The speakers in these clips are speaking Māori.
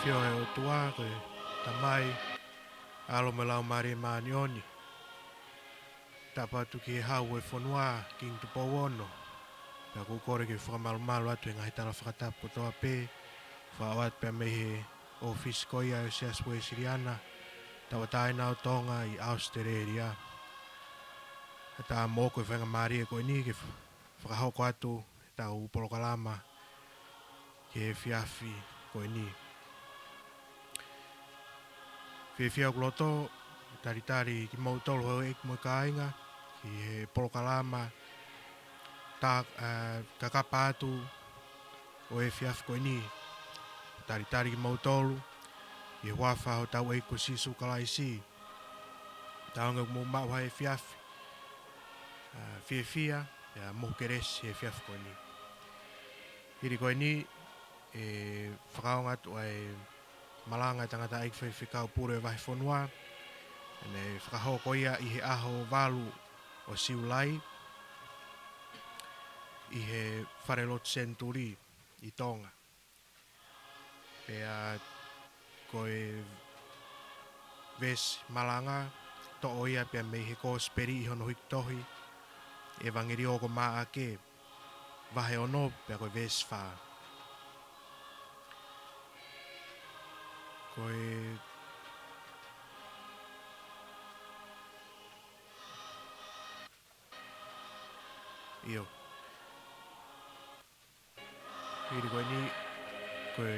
fio e o tua ko tamai alo me lau mari manioni tapatu ki hau e fonua king tu powono pa ku kore ki whakamalumalo atu e ngahi tala whakatapu kotoa pe whaawat pe mehe Ofisi koia e Siasi Uesiliana Tau'ataina o Tonga i Aositelelia. Ta moko e whenga maria ko ni ki fakahoko atu tau polokalama ki efiafi ko ni. Whiwhia kuloto taritari ki mautolo ho ek mo kainga ki he polokalama KAKAPA atu o efiafi ko ni. Taritari ki mautolo i wafa ho tau eiko sisu kalaisi. Taonga mo mawa efiafi. Whiwhia ya mokeresi efiafi ko ni. Hiri ko ni whakaonga tu ai malanga tangata'eiki Faifekau Pule Vahefonua ne fakahoko ia i he aho walu o Lahi i he Falelotu Senituli i Tonga. Pea koe ves malanga to oia pea me he KOSIPELI hono hiktohi evangelio ko ma'ake vaheono pea koe ves wha. Koe io hiri koe ni koe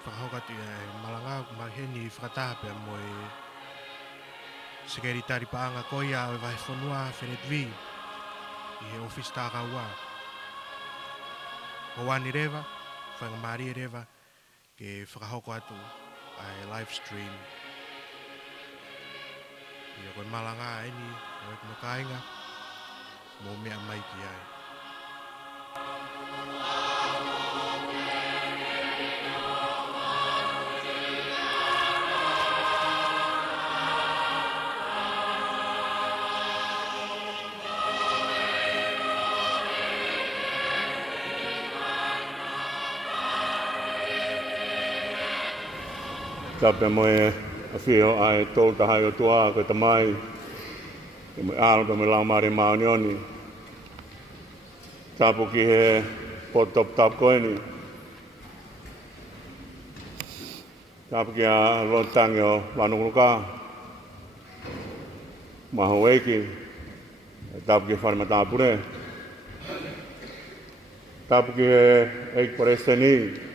whakahokati malanga angamaheni whakataha pea moe sekeritari paanga koia o Vahefonua Aositelelia i he Ofisi TAKAUA. Hoani rewa, whangamari rewa ke whakahoko atu ai live stream. Ia koe malanga eni o ek makainga mo mea mai ki ai. Tape moe a whio ai tolu tahai o tua koe tamai e moe alo pe me lau mare maonioni. Tapu ki he potop tap koeni. Tapu ki a lontangi o wanukuluka. Maho eiki. Tapu ki wharematapure. Tapu ki he eik paresteni.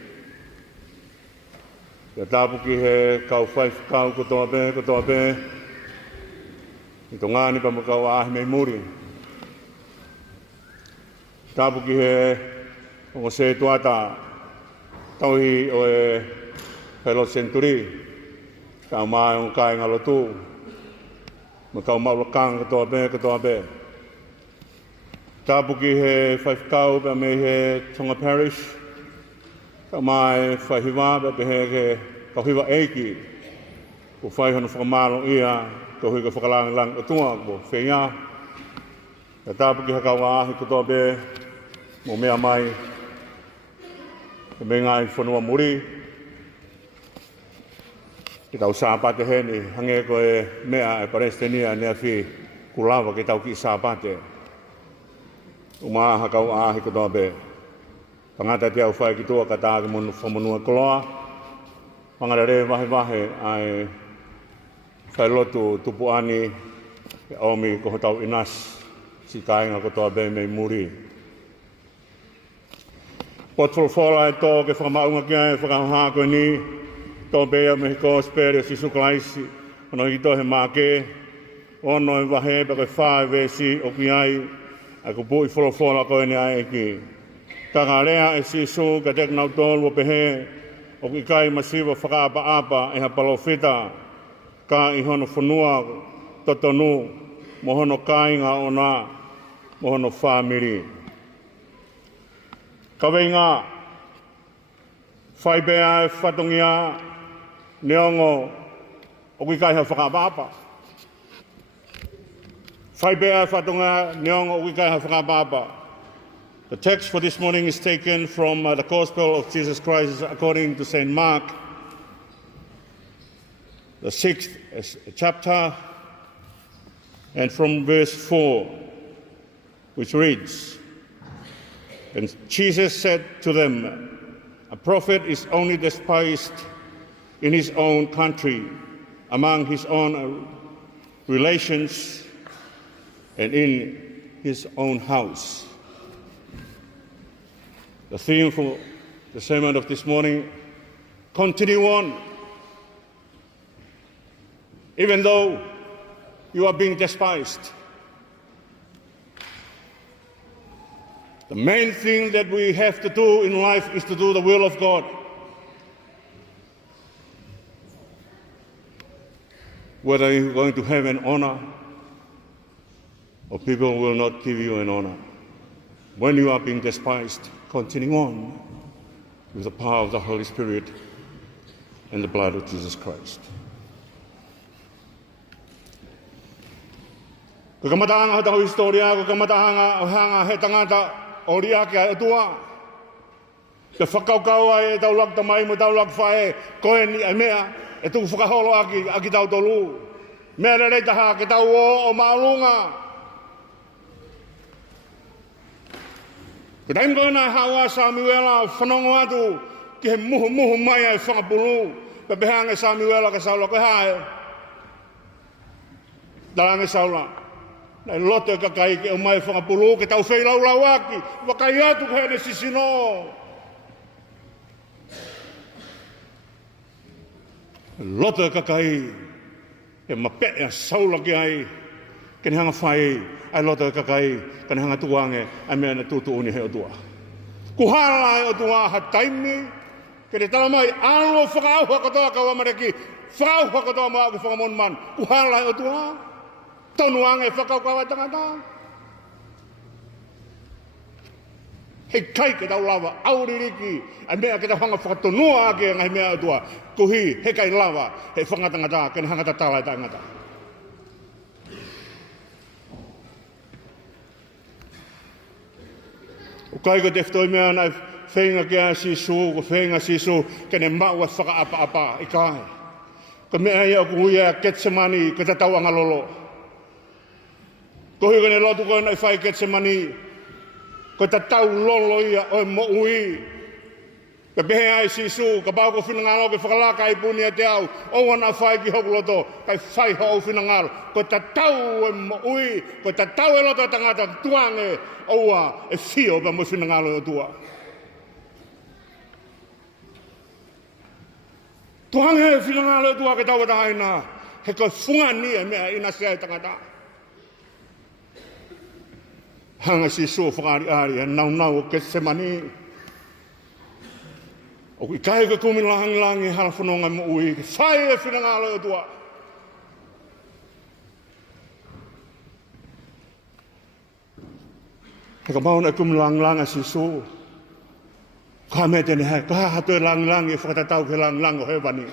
Ya tapu ki he kau Faifekau kotoa pe. I to ngani pa mo kau ahi mei muri. Tapu ki he ongo se tuata tauhi o e Falelotu Senituli. Kau mai ongo kai ngalotu. Mo kau maulakang kotoa pe. Tapu ki he Faifekau pa me he Tonga Parish. Mai whahiwa pe pehe ke kauhiwa eiki ko whai hono whakamalo ia ko hui ka whakalangang o tunga ko whenga ka tāpu ki hakau ahi kotoa pe mo mea mai ke me ngai whanua muri ki tau Sapate heni hange ko e mea e parestenia nea whi kulawa ki tau ki Sapate umaa hakau ahi kotoa pe. Pangata te au whai ki tua ka tāke monu whamonua koloa. Pangare wahe ai whailotu tupu ani e omi ko tau inas si kāinga ko toa be mei muri. Potfolfola e tō ke whamaunga kia e whakahoha'a koe ni tō bea me he KOSIPELI o sisukalaisi ono i tohe māke ono e wahe pa koe whae vesi o ki ai a ko pui wholofola koe ni ai eki. Takarea e sisu ka tek nau tolu o pehe o ki kai masiwa whakaapa e ha palofita ka i hono whanua totonu mo hono kainga o nā mo hono whamiri. Ka weinga whaibea e whatongia neongo o ki kai ha whakaapa. Whaibea e whatongia neongo o ki kai ha whakaapa. The text for this morning is taken from the Gospel of Jesus Christ according to St. Mark, the 6th chapter, and from verse 4, which reads, "And Jesus said to them, a prophet is only despised in his own country, among his own relations, and in his own house." The theme for the sermon of this morning: continue on. Even though you are being despised. The main thing that we have to do in life is to do the will of God. Whether you're going to have an honor or people will not give you an honor. When you are being despised, continue on with the power of the Holy Spirit and the blood of Jesus Christ. Ko kamatanga ho historia, ko kamatanga o hanga he tangata o ria ke atua. Ke whakaukau e taulag tamai mo taulag whae koe ni mea e tuku whakaholo aki tau tolu. Mea re taha ke tau o ma'alunga. Ke taimkona hawa Samuela whanongo atu ki he muhu mai ai whakapulu. Pe behanga Samuela ka saula koe hae. Dalange saula. Nai lote kakai ke o mai whakapulu ke tau whei lau aki. Wakai atu ke hene sisino. Lote kakai e mapea saula ki ai. Ke ni hanga whai ai lote kakai ke ni hanga tuange ai mea na tutu uni he o tua. Kuhala e o tua ha taimi. Ke ni tala mai alo whakauha kotoa kaua mareki. Whakauha kotoa maa ki whakamonman. Kuhala e o tua. Tonuang e whakaukawa tangata. Hei kai ke tau lawa, auririki, ai mea ke tau hanga whakatonua ake ngai mea atua. Kuhi, he kai lawa, he whangatangata, ke ni hangata tala e tangata. O kai ko teftoi mea nai whenga ke a sisu, ko whenga sisu, ke ne maua whakaapa-apa, i kai. Ko mea ia ku huia Getsemani, ke te tau angalolo. Ko hui kone lotu koe nai whai Getsemani, ko ta tau lolo ia o mo ui. Ka pehe ai sisu, ka pao ko whinangalo ke whakalaka i puni a te au, o wana whai ki hoku loto, kai whai ho whinangalo. Ko ta tau e mo ui, ko ta tau e loto tangata tuange, oua e whio pa mo whinangalo o tua. Tuange e whinangalo o tua ke tau ataina, he ko whungani e mea ina sea tangata. Hanga sisu whakaari e nau o Getsemani. O i kai ka kumi langi hala whanonga mo ui, ke whai e whinangalo o tua. He ka mauna e kumi langi sisu. Ka me tene hai, ka hatu e langi e whakatatau ke langi o hewani.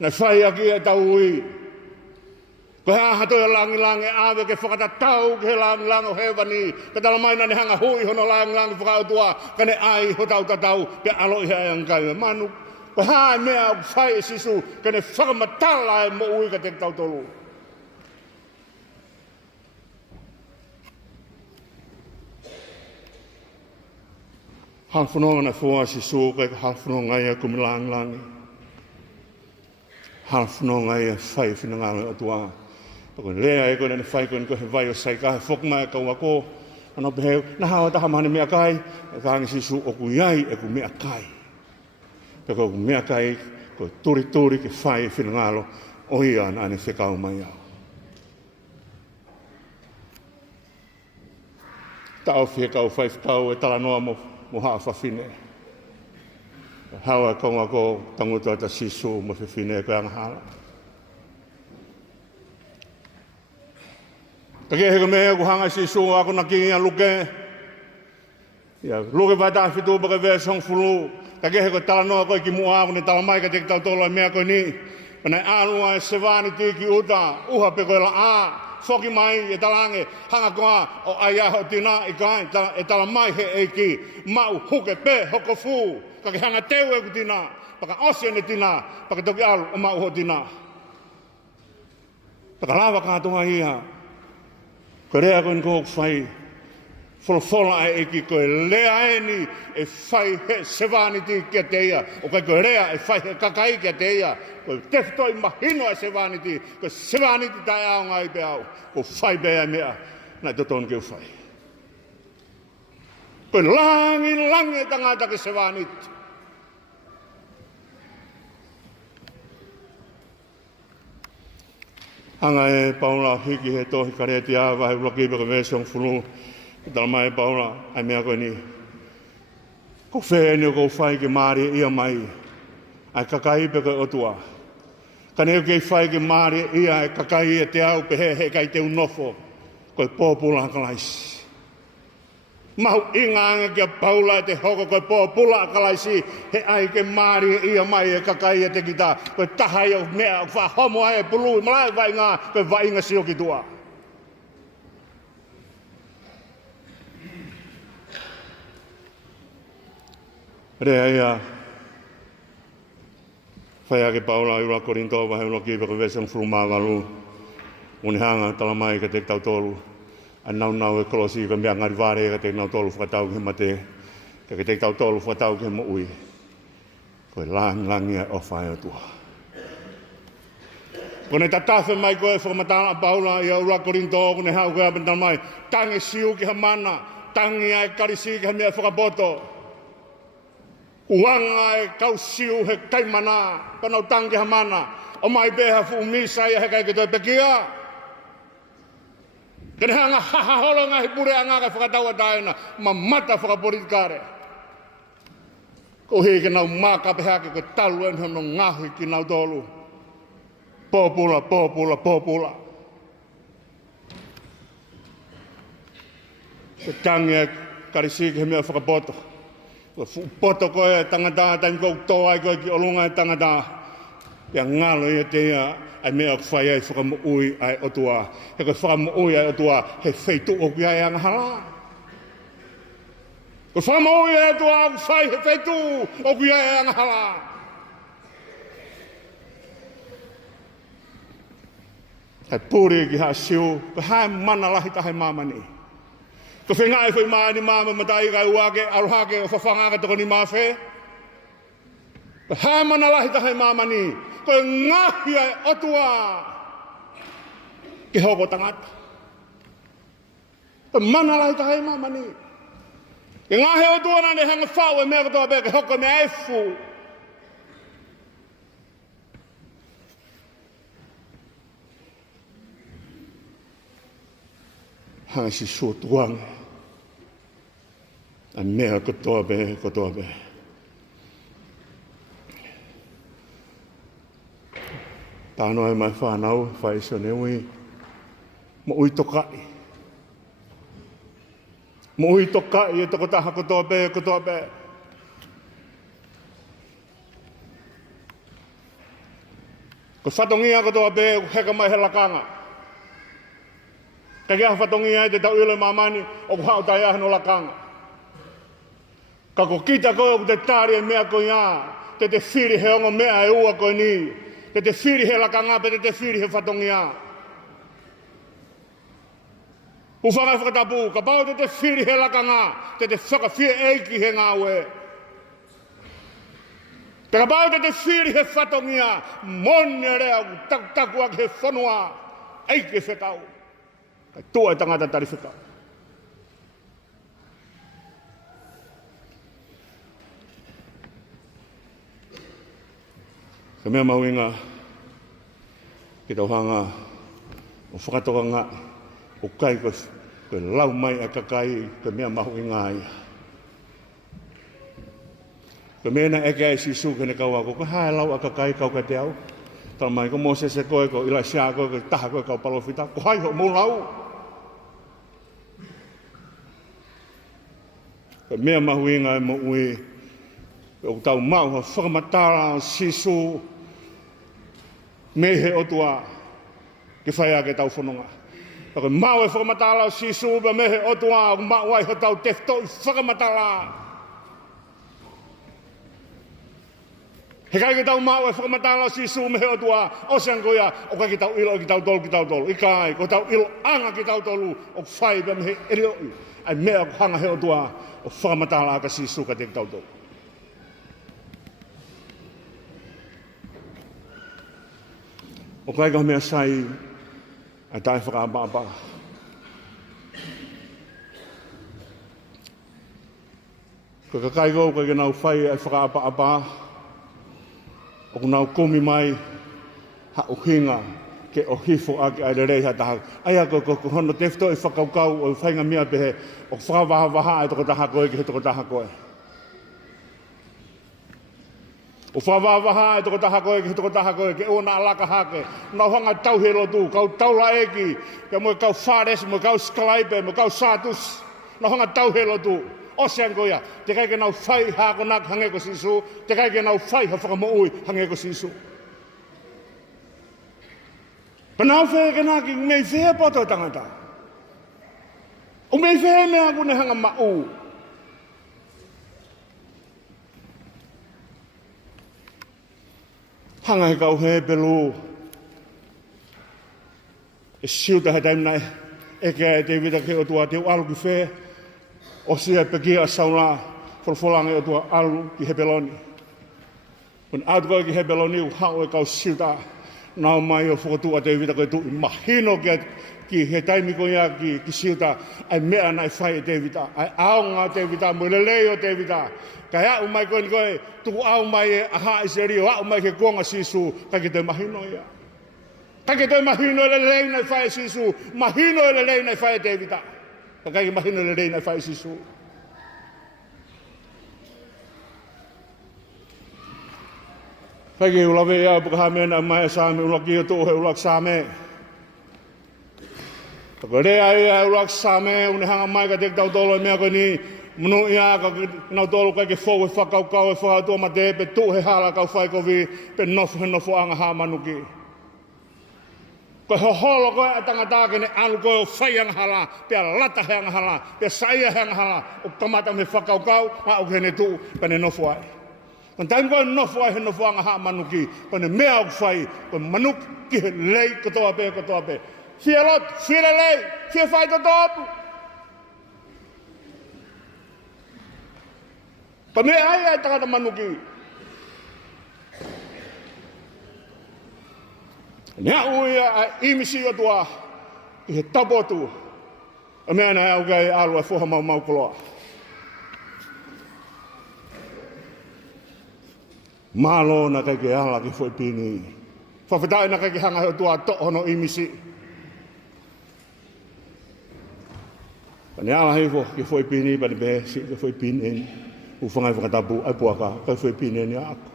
Nei whai aki e tau ui. Ko hea hato e langi awe ke whakatatau ke langi o hewani. Ka tala maina ni hanga hui hono langi whakautua. Ka ne ai ho tau tatau pe alo i hea ngai manu. Ko hea mea o whai e sisu. Ka ne whakamatala e mo ui ka te tau tolu. Halwhanonga na fua sisu ka halwhanonga ia kumi langi. Halwhanonga ia whai whinangalo o tua. Ko lea e kone whai kone ko he vai o sai ka he whokma e kaua ko. Ano pehe, na hawa taha mahane mea kai. E kāngi sisu o ku iai e ku mea kai. Pe ko ku mea kai ko turi ke whai whinangalo o ia na ane whekau mai au. Tau whekau Faifekau e tala noa mo haa whawhine. Hawa konga ko tangutua ta sisu mo whawhine ko angahala. Take he mea ku hanga sisu ako na kingi a luke. Ia luke vai taha whitu baka vea song fulu. Take he ko tala noa koe ki mua ako ni tala mai ka teki tau tolo mea koe ni. Panai alua e sevani tiki uta. Uha pe koe la a. foki mai e talange hanga koa o aia ho tina i kai e tala mai he eiki mau huke pe hoko fu ka ke hanga tewe ku tina paka osiane tina paka toki alu o mau ho tina paka lava katoa ia ko rea koe nko whai wholofola e eiki koe lea eni e whai he sevaniti kia te ia o koe rea e whai he kakai kia te ia koe teftoi mahino e sevaniti koe sevaniti tai ao ngai pe au ko whai bea mea nai toton ke whai koe langi e tangata ke sevaniti hanga e paula hiki he tohi kareti a vahe bloki peke vesong fulu tala mai paula ai mea koe ni ko whene o ko whai ke maari ia mai ai kakai peke otua kane ke whai ke maari ia ai kakai e te au pehe he kai te unofo koe pōpula kalaisi mahu inga kia paula te hoko koe pōpula kalaisi he ai ke maari ia mai e kakai e te kita koe tahai o mea wha homo ai e pului malai vai ngā koe vai inga sio ki tua rea ia whai ake paula i ura korinto wahe ura kipa koe vesang fruma walu uni hanga tala mai ka te tau tolu a nau e kolosi ka mea ngari vare ka te nau tolu whakatau ki mate ka te tau tolu whakatau ki mo ui koe langi e ofa e tua kone tatafe mai koe whakamatana paula i ura korinto kone hau koe apentan mai tangi siu ki ha mana tangi ai karisi ki ha mea whakapoto uanga e kau siu he kaimana panau tangi ha mana o mai beha fu misa ia he kai ke toi pekia kene hanga hahaholo ngahi pure anga ka whakatau'ataina ma mata whakapolitikare ko hei ke nau maka pehake ko talu en hono ngahi ki nau tolu pōpula ke tangi e karisi ke mea whakapoto poto koe tangata taim kou toa koe ki olunga e tangata ia ngalo ia te ia ai mea whai ai whakamuui ai otua he koe whakamuui ai otua he wheitu o ki ai angahala ko whakamuui ai otua whai he wheitu o ki ai angahala hai puri ki haa siu ko hae mana lahi tahe mamani ko whenga e whai maa ni mama matai kai uake aruhake o whawhanga toko ni mawhe. Ko hae mana lahi tahe mama ni. Ko ngahi ai otua. Ke hoko tangata. Ko mana lahi tahe mama ni. Ke ngahi otua nane hanga whau e mea katoa bea ke hoko mea efu. Hanga si suotuang. A mea kotoa be. Tāno e mai whanau, whai Sione ui. Mo ui tokai. Mo ui tokai e toko taha kotoa be. Ko whatongia kotoa be, heka mai he lakanga. Ka kia whatongia e te tau ile mamani, o ku hao tai ahano lakanga. Ka ko kita koe o te tāri e mea koe ngā, te whiri he ongo mea e ua koe ni, te whiri he lakanga pe te whiri he whatongia. Uwhanga whakatapu, ka pao te whiri he lakanga, te whakawhia eiki he ngā ue. Te ka pao te whiri he whatongia, mone rea taku he whanua, eiki whekau. Kai tua e tangata tari whekau. Ka mea mauinga, ki tau hanga, o whakatoka ngā, o kai koe lau mai a kakai, ka mea mauinga ia. Ka mea na eke ai sisu kene kaua, ko hae lau a kakai kau ka te au. Tala mai ko Moses e koe, ko Ilaisia koe, ko taha koe kau palofita, ko hai ho mou lau. Ka mea mahuinga e mo ui, o tau mau ha whakamatara sisu, me he otua, ke whai ake tau whanonga. Pako mau e whakamatala o sisu pa mehe o tua o mau ai hatau tefto I whakamatala. He kai ki tau mau e whakamatala o sisu mehe o tua o sangoia o kai ki tau ilo ki tau tolu. I kai ko tau ilo anga ki tau tolu o whai pa mehe ilo I. Ai mea ko hanga he o tua o whakamatala ka sisu ka te ki tau tolu. O kai ka mea sai ai tai whakaapa. Ko ka kai go ka nau whai ai whakaapa. O ku nau komi mai ha o hinga ke o hifo ake ai le rei hataha. Aia ko hono tefto I whakaukau o whainga mea pehe o whakawaha ai toko taha koe ki he toko taha koe. O whawawaha e toko taha koe ki toko taha koe ke ona alaka hake. Nau hanga tauhelotu, kau taulaeki, ke moe kau whares, moe kau skalaipe, moe kau satus. Nau hanga tauhelotu, osean koia. Te kai ke nau whai hako nak hange ko sisu, te kai ke nau whai ha whakamoui hange ko sisu. Panau whee ke naki mei whee poto tangata. O mei whee mea kune hanga mau. Hanga he kau he pelu. E siuta he taimna e ke te vita ke o tua te alu ki whee. O sia pekia sauna folfolanga o tua alu ki he peloni. Kun atu koe ki he peloni u hao e kau siuta. Nau mai o whakatua te vita koe tu I mahino ki he taimi koe ia ki siuta. Ai mea nai whai e te vita. Ai aonga te vita, mo lelei o te vita. Kai au mai koe ni koe, tuku au mai e aha I se rio, au mai ke kuonga sisu, kai ke te mahino ia. Kai ke te mahino le lei nai whae sisu, mahino le lei nai whae te vita. Kai ke mahino le lei nai whae sisu. Kai ke ulawe ia pukaha mena mai sāme ulaki o tuhe ulak sāme. Tako rea ia ulak sāme, unehanga mai ka te tau tolo mea koe ni, Munu ia ka nau tolu kai ke fou e whakaukau e whakatua ma te pe tu he hala kau whai kovi pe nofu he nofu angamaheni. Koe hoholo koe a tangata'eiki ne alu koe o whai angahala, pe a lata he angahala, pe a saia he angahala, o kamata me whakaukau, ma o kene tu pe ne nofu ai. Kan taim koe nofu ai he nofu angamaheni, pe ne mea o whai, koe manuk ki he lei kotoa pe. Fia lot, fia lei, fia whai kotoa. Pa me ai takata manuki. Nea uia a imisi o tua I he tapotu. A mea na au gai alu e whoha mau koloa. Malo na kai ke ala ki foi pini. Whawhetai na kai ke hanga o tua to hono imisi. Pa ne ala hei ki foi pini pa ne behe si ki foi pini. U whangai whakatapu ai puaka, kai whai pine ni ako.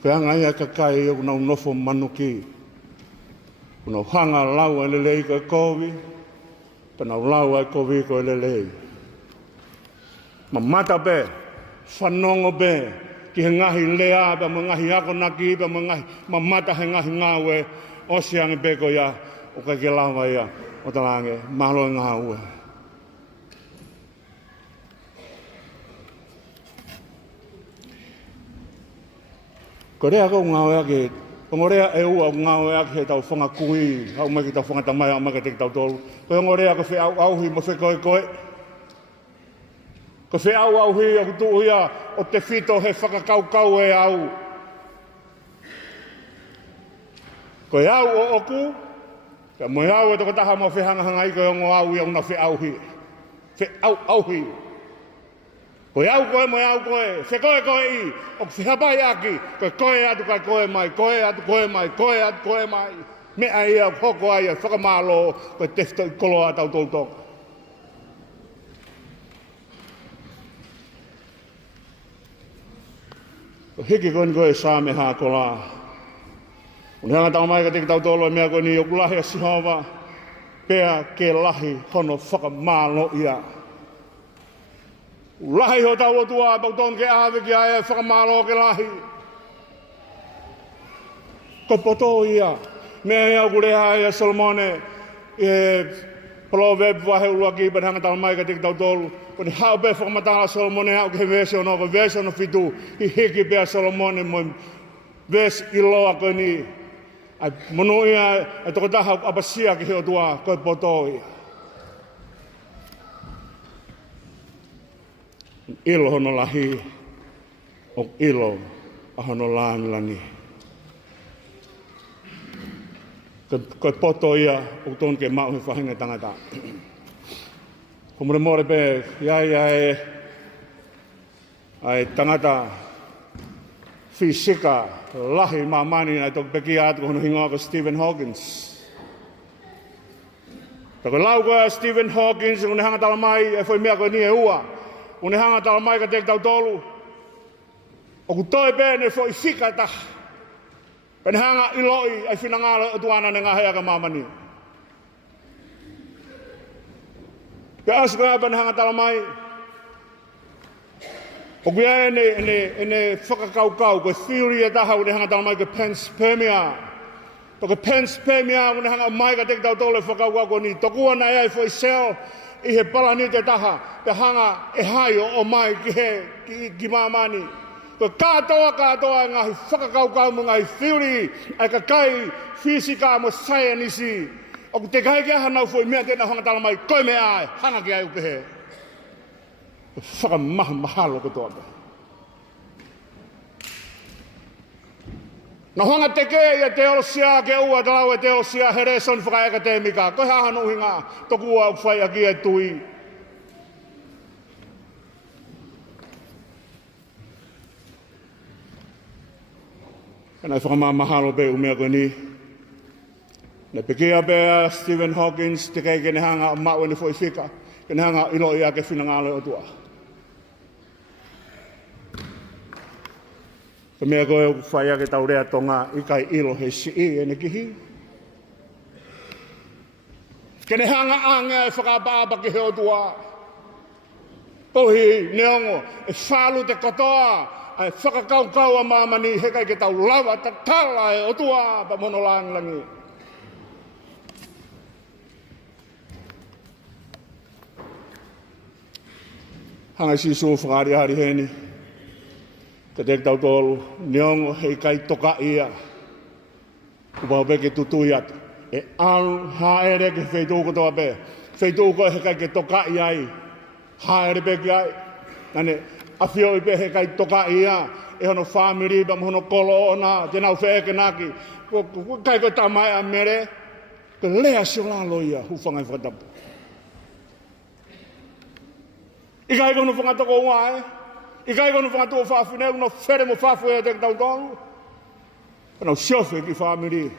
Kaya ngai ai kakai o nau nofo manuki. Unau hanga lau ai lelei koe kovi, panau lau ai kovi koe lelei. Ma mata pe, whanongo pe, ki he ngahi lea, pa ma ngahi ako naki, pa ma ngahi, ma mata he ngahi ngawe, o siangi pe ko ia, o kai ke lawa ia. O talange, mahalo ngā ue. Ko rea kau ngā ue ake, ko rea e ua ngā ue ake he tau whangakui, hau mai ki tau whangatamai, hau mai ki te tau tolu. Ko rea ko whi au auhi mo whi koe. Ko whi au auhi o kutu ia o te whito he whakakaukau e au. Ko e au o oku, ka moe au e toko taha mo whehangahanga I koe ongo au I au na whi auhi. Whi au auhi. Koe au koe, moe au koe, whi koe I, o whihapai aki, koe atu kai koe mai, koe atu koe mai, koe atu koe mai. Mea ia hoko ai e whakamalo, koe tefto I koloa tau toltoka. Ko hiki koe ni koe sāme haa kolaa. Unhanga tau mai ka te tau tolo mea koe ni oku lahi a sihova, pea ke lahi hono whakamalo ia. Lahi ho tau o tua, pau ton ke āwe ki aia whakamalo ke lahi. ko poto ia. Mea au kureha ia Solomone, Proverb waheu ki berhanga talmai ka tik tautolu. Koni hau be whakamatala Solomone hau ke vese ono ko vese ono fitu. I hiki bea Solomone mo vese iloa ko ni. Ai mono ia e toko taha apasia ki heo tua ko poto ia. Ilo hono lahi. O ilo a hono langi. Ko poto ia o ton ke mau he whahinga tangata. Ko more pe ia ai tangata fisika lahi mamani na tok peki atu hono hingoa ko Stephen Hawkins. Tako lau ko Stephen Hawkins kune hanga talamai e foi mea ko ni e ua. Kune hanga talamai ka tek tau tolu. O ku toi pe ne foi fika taha. Penhanga iloi ai finangala o tuana ne ngahea ka mamani. Ke asga penhanga talamai. O kuia ene fakakau ko theory e taha une hanga talamai ke panspermia. To ke panspermia une hanga mai ka tek tau tole fakakau ko ni. Tokua na ai foi cell i he palani te taha. Te hanga e haio o mai ki mamani. Ko katoa ngahi whakakaukau mo ngahi theory ai ka kai fisika mo science. O ku te kai kia hanau foi mea tēnā hongatala mai koe mea ai hanga ki ai upehe. Whakamahalo ko toa. Na honga teke ia teolosia ke ua talau e teolosia hereson whakaekatēmika. Koe hahanu hinga tokua au whai aki e tui. Nai whakamahalo pe umea koe ni. Nai pekea pe Stephen Hawkins te kei kene hanga o mau ene foi fika. Kene hanga ilo ia ke whinangale o tua. Ka mea koe o whai ake tau rea tonga i kai ilo he si i ene kihi. Kene hanga anga e whakapaapa ki he o tua. Tohi neongo e whalu te kotoa. Ai whakakaukau a mamani he kai ke tau lawa ta tala e o tua pa mono langi. Hanga si su whakari hari heni. Ka tek tau tolu neongo he kai toka ia. Kupau peke tutui atu. E alu haere ke wheitu kotoa pe. Wheitu ko he kai ke toka iai. Haere peke ai. Nane afio i pehe kai toka ia, e hono whamiri, pa hono kolo ona, te nau wheke naki. Kai koe tamai a mere, ka lea si o lalo ia, huwhangai whakatapu. I kai kono whangatoko uae, i kai kono whangatoko whawhine, uno where mo whawhu e te tau tonu. Pa nau siofe ki whamiri,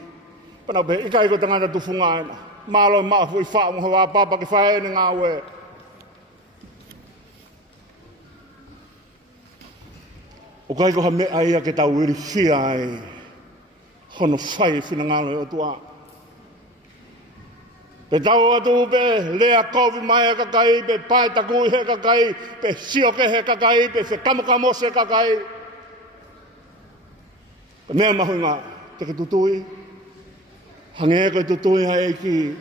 pa nau pehe, i kai koe tangata tu whungaena. Malo e maafu i whaamu hawa papa ki whaene ngā ue. O kai ko ha mea ia ke tau iri whia ai hono whai whinangalo e o tua. Pe tau atu pe lea kovi mai e kakai, pe pai takui he kakai, pe sioke he kakai, pe whekamukamos he kakai. Pe mea mahui ngā, te ke tutui. Hange ke tutui hai eiki.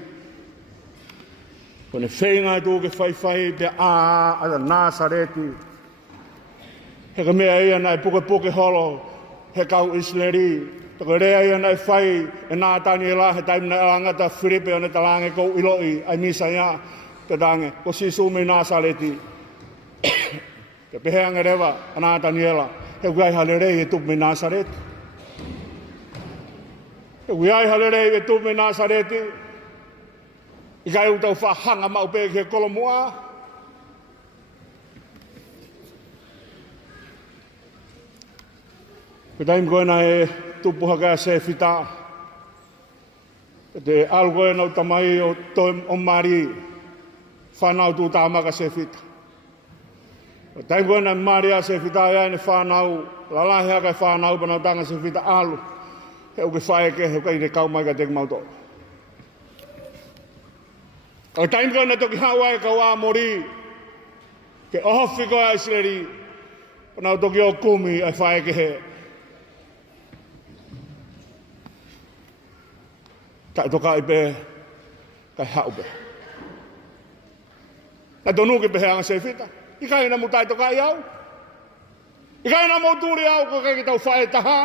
Kone whenga e tu ke whai pe a Nasareti. He ka mea ia nai puke holo, he kau Isleri. Tako rea ia nai whai e nā tani e la, he taimina e langata Filipe o ne talange kou iloi, ai misa ia, te tange, ko si sumi Nasareti. Ke peheanga rewa, a nā tani e la, he kuai hale rei e tupi Nasareti. He kuai hale rei e tupi Nasareti. I kai utau whahanga mau pēki he kolomua. Ko taim koe na e tupuha kia se whita. Te algo e nau tamai o toi o mari whanau tu tāmaka se whita. Ko taim koe na mari a se whita e aine whanau, lalahi haka e whanau panau tanga se whita alu. He uke whaeke, he uke ine kaumai ka tek mauto. Ko taim koe na toki hawa e kau a mori, ke ohofi koe a Isleri, panau toki o kumi e whaeke he. Tai toka i pe, kai hau pe. Na tonu ke pehe anga se fita. I kai na mu tai toka i au. I kai na mo turi au ko kai ki tau whae taha.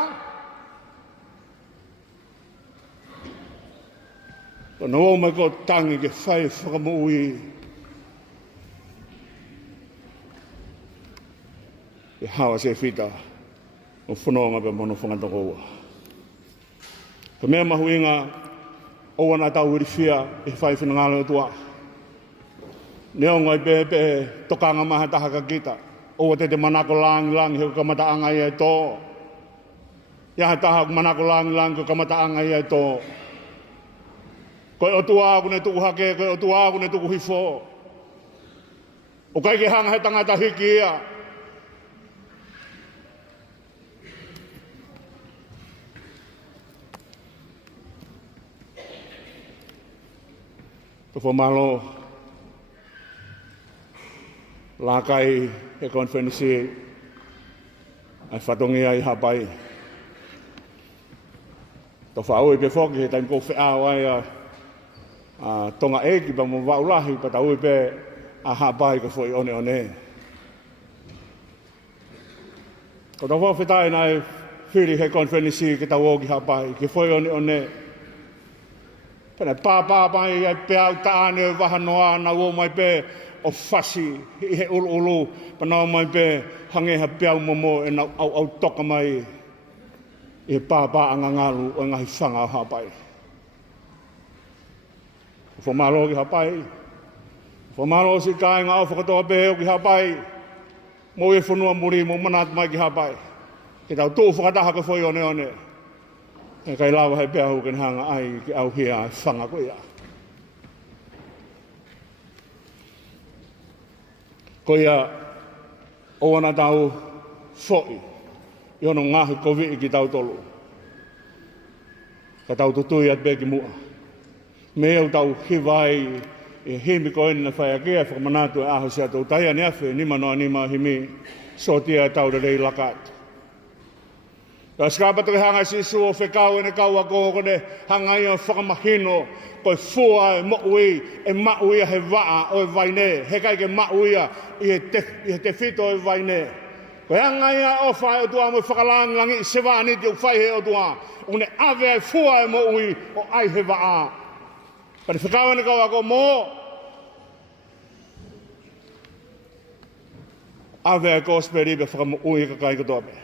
Tona o mai ko tangi ke whae whakamui. E hawa se fita. O whanonga pe mono whangatakaua. Ka mea mahuinga o ana tau urifia e whae whanangalo atua. Neo ngai pe tokanga maha taha ka kita. O te manako langi he kamata anga ia to. Ia taha manako langi ko kamata anga ia to. Koe o tua aku ne tuku hake, koe o tua aku ne tuku hifo. O kai ke hanga he tangata hiki ia. Tofo malo lakai he Konifelenisi ai whatongia i hapai. Tofo au i pe foki he taim ko wheau ai tangata'eiki pa mo waulahi pa tau i pe a hapai ko foi one. Ko tofo whetai nai whiri he Konifelenisi ke tau oki hapai ke foi one. Pena pāpai ai pe au taane wahanoa na o mai pe o fasi i he ulu pana mai pe hangeha pe au momo e na au toka mai e pāpa angangalu o ngahi whanga hapai. Fo malo ki hapai. Fo malo si kai ngā o whakatoa pehe ki hapai. Mo e whanua muri mo manat mai ki hapai. Ke tau tō whakataha ka whoi one. E kai lawa hei pēhu ken hanga ai ki au hia whanga ko ia. Ko ia o ana tau whoi. I ono ngahi kovi ki tau tolu. Ka tau tutui at pēki mua. Me au tau hiwai e himi ko ina whai akea whakamanatu e aho sia tau taia ni awhi nima noa nima himi sotia tau rei lakat. Ka skapa te hanga sisu o whekau ene kaua kōkone hanga ia whakamahino koe fua e mo'ui e ma'uia he waa o e vaine. He kai ke ma'uia i he te fito e vaine. Koe hanga ia o whae o tua mo whakalangi i sewa niti o whai he o tua. Une ave e fua e mo'ui o ai he waa. Ka te whekau ene kaua ko mo. Ave e kosperi pe whakamo'ui ka kai kotoa pe.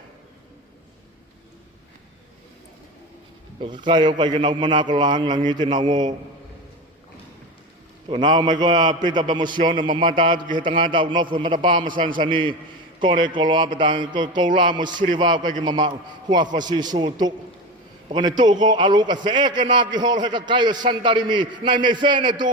Ka kai o kai ke nau manako langi te nau o. Ko nau mai koa pita pa mo Sione mamata atu ki he tangata au nofu he mata pāma sansani kore kolo apetang ko la mo siriwau kai ke mama huafa si su tu. Pako ne tu ko alu ka wheeke nā ki holo he ka kai o santarimi nai mei whene tu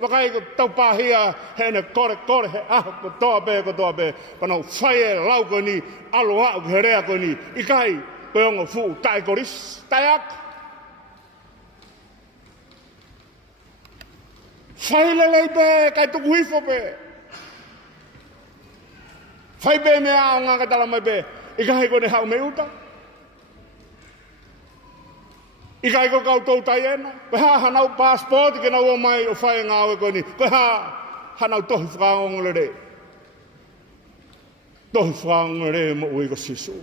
wakai ko tau pāhia he ne kore he aho kotoa pe panau whaie lau ko ni alu hau ki he rea ko ni i kai koe ongo fu tai koris tai aku. Whailelei pe, kai tuku hifo pe. Whai pe mea ao ngā katala mai pe, i kai ko ne hau me uta. I kai ko kau tau tai ena. Koe ha hanau passport ke nau o mai o whai ngā oe koe ni. Koe ha hanau tohi whakaongo le re. Tohi whakaongo le re mo ui ko sisu.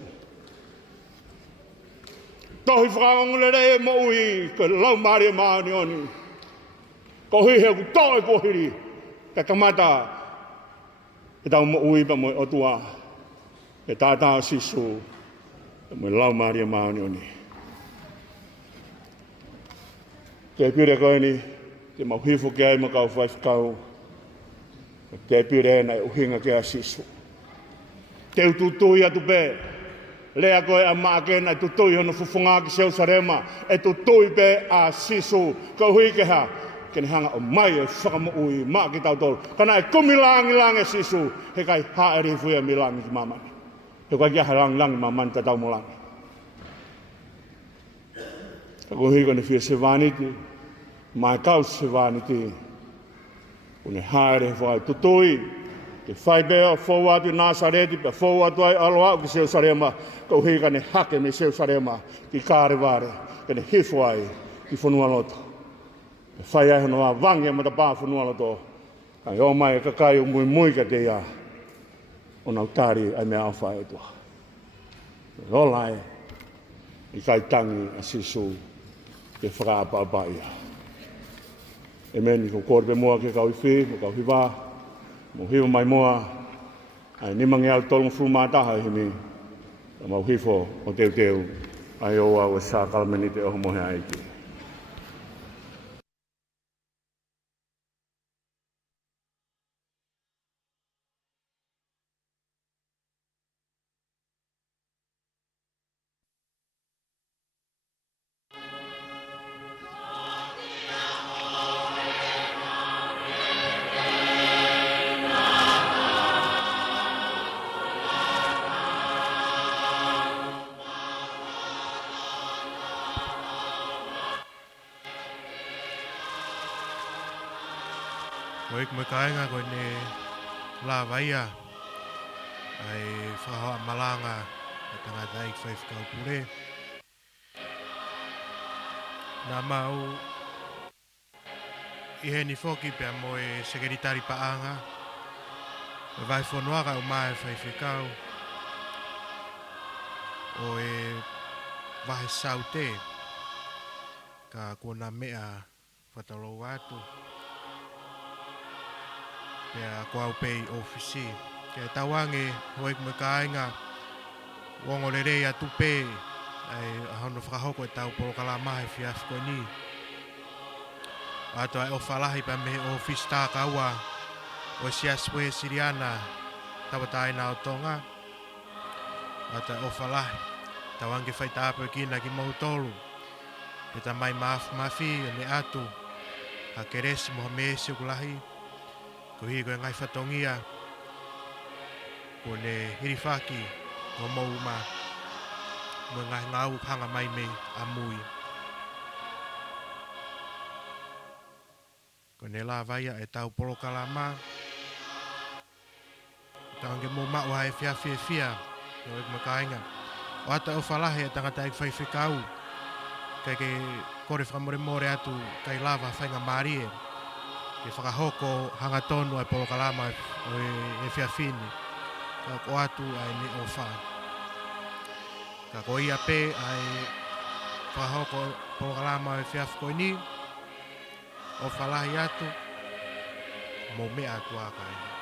Tohi whakaongo le re mo ui ko lau maari e maani oni. Ko hui he ku tau e kohiri, ka kamata e tau mo ui pa mo e otua, e tātā sisu, e mo e lau maari e maani oni. Ke pire koe ni, te mau hifu ke ai makau Faifekau, ke pire na e uhinga ke a sisu. Te ututui atu pe, lea koe a MA'AKE na e tutui hono fufunga ki Seusarema, e tutui pe a sisu, ko hui ke ha, kene hanga o mai e whakamo'ui maa ki tau tolu. Kana e kumilangi sisu, he kai haere fuia milangi ki mamani. He kai kia langi mamani ta tau molangi. Ka kuhi kone fia se vaniti, mai kau se vaniti, kone haere fuai tutui, ke whaibea fau atu Nasareti, pe fau atu ai aloa ki Seusarema, ka uhi kane hake me Seusarema ki Kāreware, kene hifu ai ki Nuku'alofa. Whai ai hono a vange ma ta pāwhanua la tō. Ai o mai ka kai o mui ka te ia. O nau tāri ai mea au whae toa. Rola e. I kai tangi a sisu. Te whakaapa ia. E meni ko kore pe moa ke kau i whi, mo kau hiwa. Mo hiwa mai moa. Ai ni mangi au tolong fu mātaha i mi. Mau hifo o teu. Ai o au e sā kalameni te oho mohe aiki. Koik me kainga koe ne la vaia ai fakahoha'a-malanga e tangata'eiki Faifekau Pule. Nā mau i heni foki pia mo e sekeritari paanga e Vahefonua Aositelelia Faifekau o e Vahesaute ka kona mea whatalou atu. Pea kua pei ofisi. Kia tawange hoik me kainga wongo le rei atu pe ai hono fakahoko e tau polokalama efiafi koe ni. Ato ai Ofisi Lahi pa mehe ofisi TAKAUA o Siasi Uesiliana Tau'ataina o Tonga. Ato ai Ofisi Lahi tawange whaita apu kina ki mautolu. Peta mai mafi o ne atu ha keresi moha meesi o kulahi. Ko hi koe ngai whatongia ko ne hili faki o mouma mo ngai ngau hanga mai me amui. Ko ne la vaia e tau polokalama tange mo ma'u ha efiafi no ik makainga. O ata Ofisi Lahi e tangata'eiki Faifekau kai ke kore whamore atu kai lava whainga marie. Ke fakahoko hanga tonu ai polokalama o efiafini. Ka ko atu ai ni ofa. Ka ko ia pe ai fakahoko polokalama o efiafi koe ni. Ofisi Lahi atu mo mea atu akai.